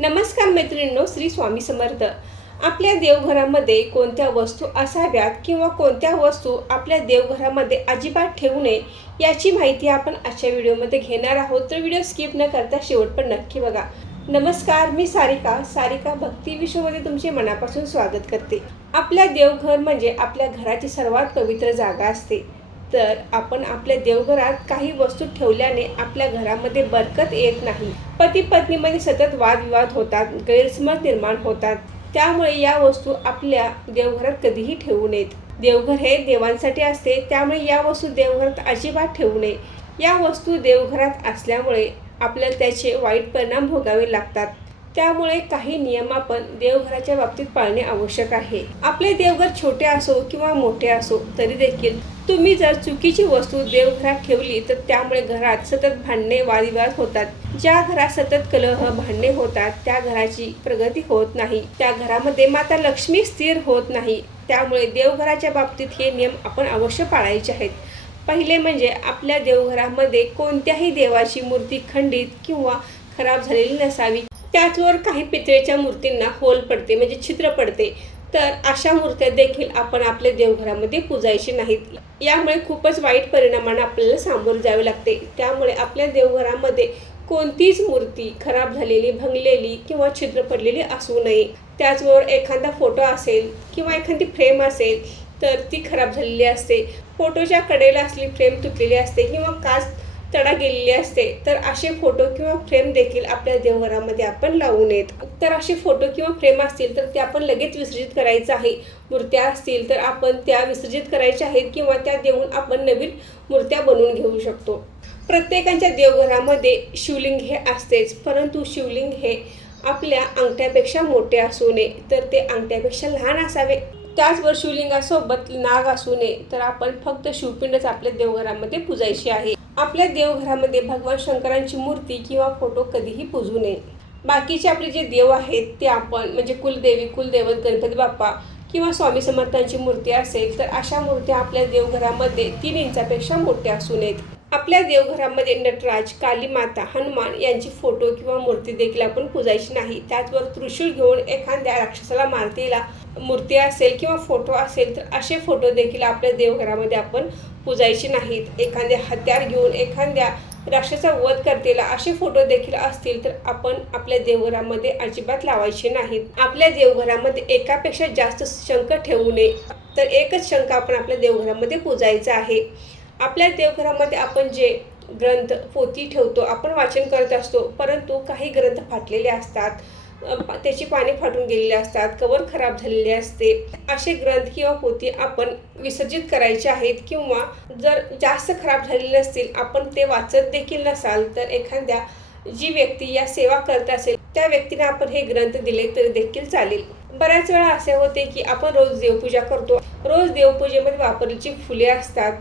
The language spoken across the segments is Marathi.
नमस्कार मैत्रिणींनो, श्री स्वामी समर्थ. आपल्या देवघरामध्ये कोणत्या वस्तू असाव्यात किंवा कोणत्या वस्तू आपल्या देवघरामध्ये अजिबात ठेवू नये याची माहिती आपण आजच्या व्हिडिओमध्ये घेणार आहोत. तर व्हिडिओ स्किप न करता शेवट पण नक्की बघा. नमस्कार, मी सारिका भक्ती विश्वमध्ये तुमचे मनापासून स्वागत करते. आपल्या देवघर म्हणजे आपल्या घराची सर्वात पवित्र जागा असते. तर आपण आपल्या देवघरात काही वस्तू ठेवल्याने आपल्या घरामध्ये बरकत येत नाही. पती पत्नीमध्ये सतत वादविवाद होतात, गैरसमज निर्माण होतात. त्यामुळे या वस्तू आपल्या देवघरात कधीही ठेवू नयेत. देवघर हे देवांसाठी असते, त्यामुळे या वस्तू देवघरात अजिबात ठेवू नये. या वस्तू देवघरात असल्यामुळे आपल्याला त्याचे वाईट परिणाम भोगावे लागतात. त्यामुळे काही नियम आपण देवघराच्या बाबतीत पाळणे आवश्यक आहे. आपले देवघर छोटे असो किंवा मोठे असो तरी देखील तुम्ही जर चुकीची वस्तू देवघरात ठेवली तर त्यामुळे घरात सतत भांडणे वादविवाद होतात. ज्या घरात सतत कलह भांडणे होतात त्या घराची प्रगती होत नाही. त्या घरामध्ये माता लक्ष्मी स्थिर होत नाही. त्यामुळे देवघराच्या बाबतीत हे नियम आपण अवश्य पाळायचे आहेत. पहिले म्हणजे आपल्या देवघरामध्ये कोणत्याही देवाची मूर्ती खंडित किंवा खराब झालेली नसावी. त्याचवर काही पितळेच्या मूर्तींना होल पडते म्हणजे छिद्र पडते, तर अशा मूर्त्या देखील आपण आपल्या देवघरामध्ये पूजायची नाहीत. यामुळे खूपच वाईट परिणामांना आपल्याला सामोरे जावे लागते. त्यामुळे आपल्या देवघरामध्ये कोणतीच मूर्ती खराब झालेली, भंगलेली किंवा छिद्र पडलेली असू नये. त्याचबरोबर एखादा फोटो असेल किंवा एखादी फ्रेम असेल तर ती खराब झालेली असते. फोटोच्या कडेला असली फ्रेम तुटलेली असते किंवा काच तडा गेलेली असते, तर असे फोटो किंवा फ्रेम देखील आपल्या देवघरामध्ये आपण लावू नयेत. तर असे फोटो किंवा फ्रेम असतील तर ते आपण लगेच विसर्जित करायचं आहे. मूर्त्या असतील तर आपण त्या विसर्जित करायच्या आहेत किंवा त्या देऊन आपण नवीन मूर्त्या बनवून घेऊ शकतो. प्रत्येकाच्या देवघरामध्ये शिवलिंग हे असतेच, परंतु शिवलिंग हे आपल्या अंगठ्यापेक्षा मोठे असू नये, तर ते अंगठ्यापेक्षा लहान असावे. त्याचबरोबर शिवलिंगासोबत नाग असू नये, तर आपण फक्त शिवपिंडच आपल्या देवघरामध्ये पूजायची आहे. आपल्या देवघरामध्ये भगवान शंकरांची मूर्ती किंवा फोटो कधीही पूजू नये. बाकीचे आपले जे देव आहेत ते आपण म्हणजे कुलदेवी, कुलदैवत, गणपती बाप्पा किंवा स्वामी समर्थांची मूर्ती असेल तर अशा मूर्त्या आपल्या देवघरामध्ये 3 इंचापेक्षा मोठ्या असू नयेत. आपल्या देवघरामध्ये नटराज, काली माता, हनुमान यांची फोटो किंवा मूर्ती देखील आपण पूजायची नाही. त्याचबरोबर त्रिशूळ घेऊन एखाद्या राक्षसाला मारतेला मूर्ती असेल किंवा फोटो असेल तर असे फोटो देखील आपल्या देवघरामध्ये आपण पूजायचे नाहीत. एखाद्या हत्यार घेऊन एखाद्या राक्षसाचा वध करतेला असे फोटो देखील असतील तर आपण आपल्या देवघरामध्ये अजिबात लावायचे नाहीत. आपल्या देवघरामध्ये एकापेक्षा जास्त शंख ठेवू नये, तर एकच शंख आपण आपल्या देवघरामध्ये पूजायचा आहे. आपल्या देवघरामध्ये आपण जे ग्रंथ, पोथी ठेवतो, आपण वाचन करत असतो, परंतु काही ग्रंथ फाटलेले असतात, त्याची पाने फाटून गेलेली असतात, कवर खराब झालेले असते. असे ग्रंथ किंवा पोथी आपण विसर्जित करायचे आहेत. किंवा जर जास्त खराब झालेले नसतील, आपण ते वाचत देखील नसाल, तर एखाद्या जी व्यक्ती या सेवा करत असेल त्या व्यक्तीने आपण हे ग्रंथ दिले तरी देखील चालेल. बऱ्याच वेळा असे होते की आपण रोज देवपूजा करतो. रोज देवपूजेमध्ये वापरलेली फुले असतात,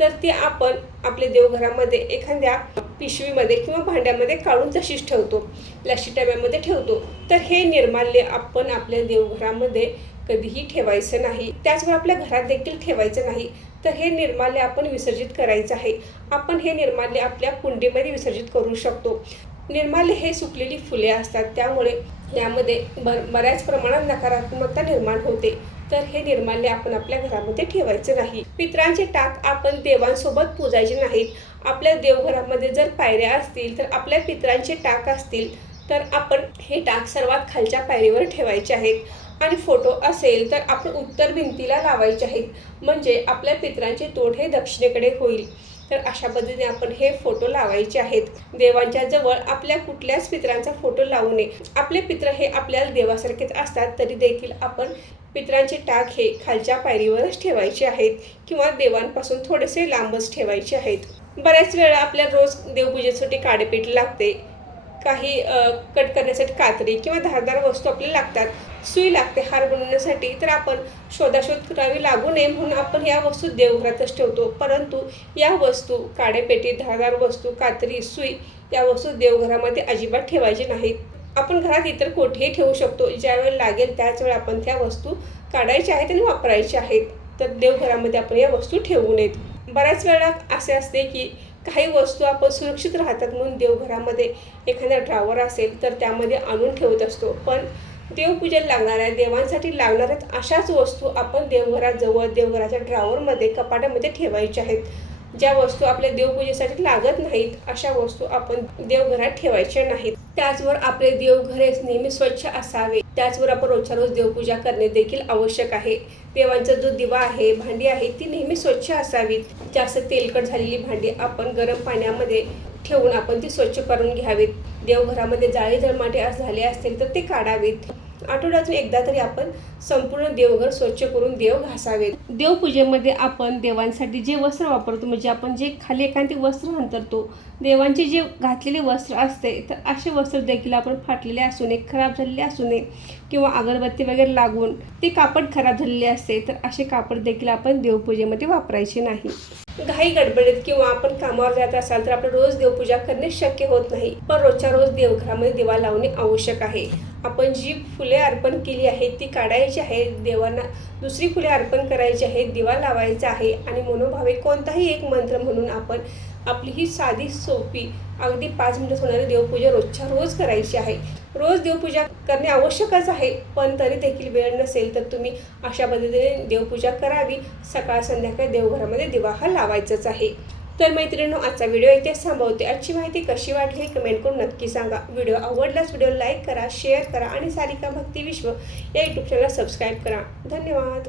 तर ती आपण आपल्या देवघरामध्ये एखाद्या पिशवीमध्ये किंवा भांड्यामध्ये काढून तशीच ठेवतो, प्लास्टिक डब्यामध्ये ठेवतो. तर हे निर्माल्य आपण आपल्या देवघरामध्ये कधीही ठेवायचं नाही. त्याचबरोबर आपल्या घरात देखील ठेवायचं नाही. तर हे निर्माल्य आपण विसर्जित करायचं आहे. आपण हे निर्माल्य आपल्या कुंडीमध्ये विसर्जित करू शकतो. निर्माल्य हे सुकलेली फुले असतात, त्यामुळे यामध्ये बऱ्याच प्रमाणात नकारात्मकता निर्माण होते. तर हे निर्माल्य आपण आपल्या घरामध्ये ठेवायचं नाही. पितरांचे टाक आपण देवांसोबत पूजायचे नाहीत. आपल्या देवघरामध्ये जर पायऱ्या असतील तर आपल्या पितरांचे टाक असतील तर आपण हे टाक सर्वात खालच्या पायरीवर ठेवायचे आहेत. आणि फोटो असेल तर आपण उत्तर भिंतीला लावायचे आहेत, म्हणजे आपल्या पितरांचे तोंड हे दक्षिणेकडे होईल. तर अशा पद्धतीने आपण हे फोटो लावायचे आहेत. देवांच्या जवळ आपल्या कुठल्याच पितरांचा फोटो लावू नये. आपले पित्र हे आपल्याला देवासारखेच असतात, तरी देखील आपण पितरांचे टाक हे खालच्या पायरीवरच ठेवायचे आहेत किंवा देवांपासून थोडेसे लांबच ठेवायचे आहेत. बऱ्याच वेळा आपल्याला रोज देवपूजेसाठी काडेपेटी लागते, काही कट करण्यासाठी कात्री किंवा धारदार वस्तू आपल्याला लागतात, सुई लागते हार बनवण्यासाठी. तर आपण शोधाशोध करावी लागू नये म्हणून आपण या वस्तू देवघरातच ठेवतो. परंतु या वस्तू, काडेपेटी, धारदार वस्तू, कात्री, सुई या वस्तू देवघरामध्ये अजिबात ठेवायचे नाहीत. आपण घरात इतर कोठेही ठेवू शकतो. ज्यावेळेला लागेल त्याच वेळी आपण त्या वस्तू काढायच्या आहेत आणि वापरायच्या आहेत. तर देवघरामध्ये आपण या वस्तू ठेवू नयेत. बऱ्याच वेळा असे असते की काही वस्तू आपण सुरक्षित राहतात म्हणून देवघरामध्ये एखादा ड्रॉवर असेल तर त्यामध्ये आणून ठेवत असतो. पण देवपूजेला लागणाऱ्या, देवांसाठी लागणाऱ्याच अशाच वस्तू आपण देवघराजवळ, देवघराच्या ड्रॉवरमध्ये, कपाटामध्ये ठेवायच्या आहेत. ज्या वस्तू आपल्या देवपूजेसाठी लागत नाहीत अशा वस्तू आपण देवघरात ठेवायच्या नाहीत. त्याचवर आपले देवघर हे नेहमी स्वच्छ असावे. त्याचवर आपण रोजच्या रोज देवपूजा करणे देखील आवश्यक आहे. देवांचा जो दिवा आहे, भांडी आहे ती नेहमी स्वच्छ असावीत. जास्त तेलकट झालेली भांडी आपण गरम पाण्यामध्ये ठेवून आपण ती स्वच्छ करून घ्यावीत. देवघरामध्ये जाळी जळमाटे झाले असतील तर ते काढावेत. आठवड्यातून एकदा तरी आपण संपूर्ण देवघर स्वच्छ करून देव घासावेत. देवपूजेमध्ये आपण देवांसाठी जे वस्त्र वापरतो, म्हणजे आपण जे खाली एखादी वस्त्र अंतरतो, देवांचे जे घातलेले वस्त्र असते, तर असे वस्त्र देखील आपण फाटलेले असू नये, खराब झालेले असू नये किंवा अगरबत्ती वगैरे लागून ते कापड खराब झालेले असते तर असे कापड देखील आपण देवपूजेमध्ये वापरायचे नाही. घाई गडबडीत किंवा आपण कामावर जात असाल तर आपण रोज देवपूजा करणे शक्य होत नाही, पण रोजच्या रोज देवघरामध्ये दिवा लावणे आवश्यक आहे. आपण जी फुले अर्पण केली आहेत ती काढायची आहे, देवांना दुसरी फुले अर्पण करायची आहेत, दिवा लावायचा आहे आणि मनोभावे कोणताही एक मंत्र म्हणून आपण आपली ही साधी सोपी अगदी 5 मिनिटात होणारी देवपूजा रोजच्या रोज करायची आहे. रोज देवपूजा करणे आवश्यकच आहे, पण तरी देखील वेळ नसेल तर तुम्ही अशा पद्धतीने देवपूजा करावी. सकाळ संध्याकाळ देवघरामध्ये दिवा हा लावायचाच आहे. तर मैत्रिणींनो, आजचा व्हिडिओ इथेच थांबवते. आजची माहिती कशी वाटली हे कमेंट करून नक्की सांगा. व्हिडिओ आवडल्यास व्हिडिओ लाईक करा, शेअर करा आणि सारिका भक्ती विश्व या यूट्यूब चॅनलला सबस्क्राईब करा. धन्यवाद.